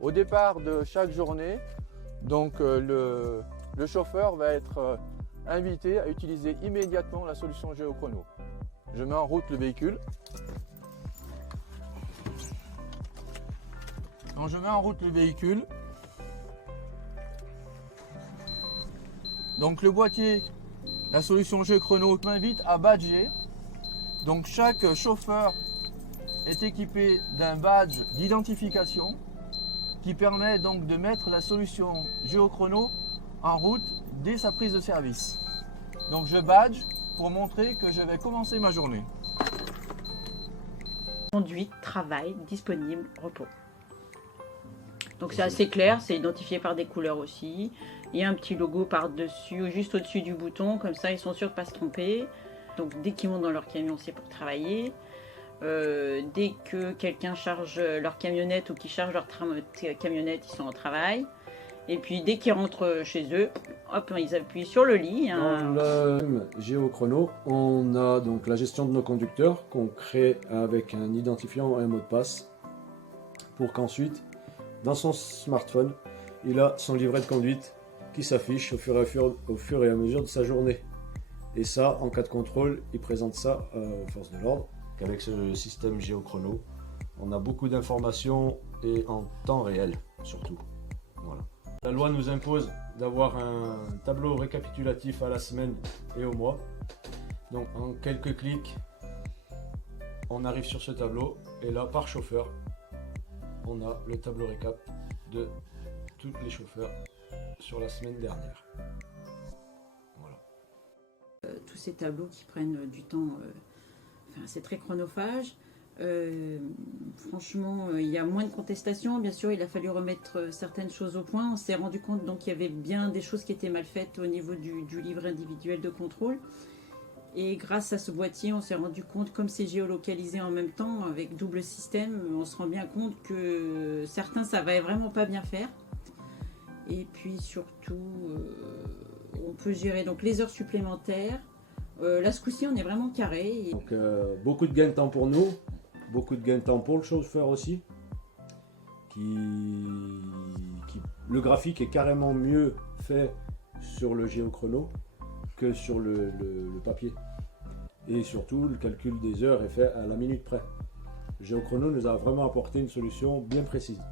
Au départ de chaque journée, donc le chauffeur va être invité à utiliser immédiatement la solution géochrono. Je mets en route le véhicule. Quand je mets en route le véhicule, donc le boîtier, la solution géochrono m'invite à badger. Donc chaque chauffeur est équipé d'un badge d'identification qui permet donc de mettre la solution géochrono en route dès sa prise de service. Donc je badge pour montrer que je vais commencer ma journée. Conduite, travail, disponible, repos. Donc c'est assez clair, c'est identifié par des couleurs aussi. Il y a un petit logo par-dessus, juste au-dessus du bouton, comme ça ils sont sûrs de ne pas se tromper. Donc dès qu'ils montent dans leur camion, c'est pour travailler. Dès que quelqu'un charge leur camionnette ou qu'ils chargent leur camionnette, ils sont au travail. Et puis dès qu'ils rentrent chez eux, hop, ils appuient sur le lit. Dans le géochrono, on a donc la gestion de nos conducteurs qu'on crée avec un identifiant et un mot de passe pour qu'ensuite, dans son smartphone, il a son livret de conduite qui s'affiche au fur et à mesure de sa journée. Et ça, en cas de contrôle, il présente ça aux forces de l'ordre. Avec ce système géochrono, on a beaucoup d'informations et en temps réel surtout. Voilà. La loi nous impose d'avoir un tableau récapitulatif à la semaine et au mois. Donc en quelques clics, on arrive sur ce tableau et là, par chauffeur, on a le tableau récap de tous les chauffeurs sur la semaine dernière. Voilà. Tous ces tableaux qui prennent du temps, c'est très chronophage. Franchement, il y a moins de contestations. Bien sûr, il a fallu remettre certaines choses au point. On s'est rendu compte donc qu'il y avait bien des choses qui étaient mal faites au niveau du livret individuel de contrôle. Et grâce à ce boîtier, on s'est rendu compte, comme c'est géolocalisé en même temps, avec double système, on se rend bien compte que certains, ça va vraiment pas bien faire. Et puis surtout, on peut gérer donc les heures supplémentaires. Là, ce coup-ci, on est vraiment carré. Donc, beaucoup de gain de temps pour nous, beaucoup de gain de temps pour le chauffeur aussi. Le graphique est carrément mieux fait sur le géochrono que sur le papier. Et surtout, le calcul des heures est fait à la minute près. Le géochrono nous a vraiment apporté une solution bien précise.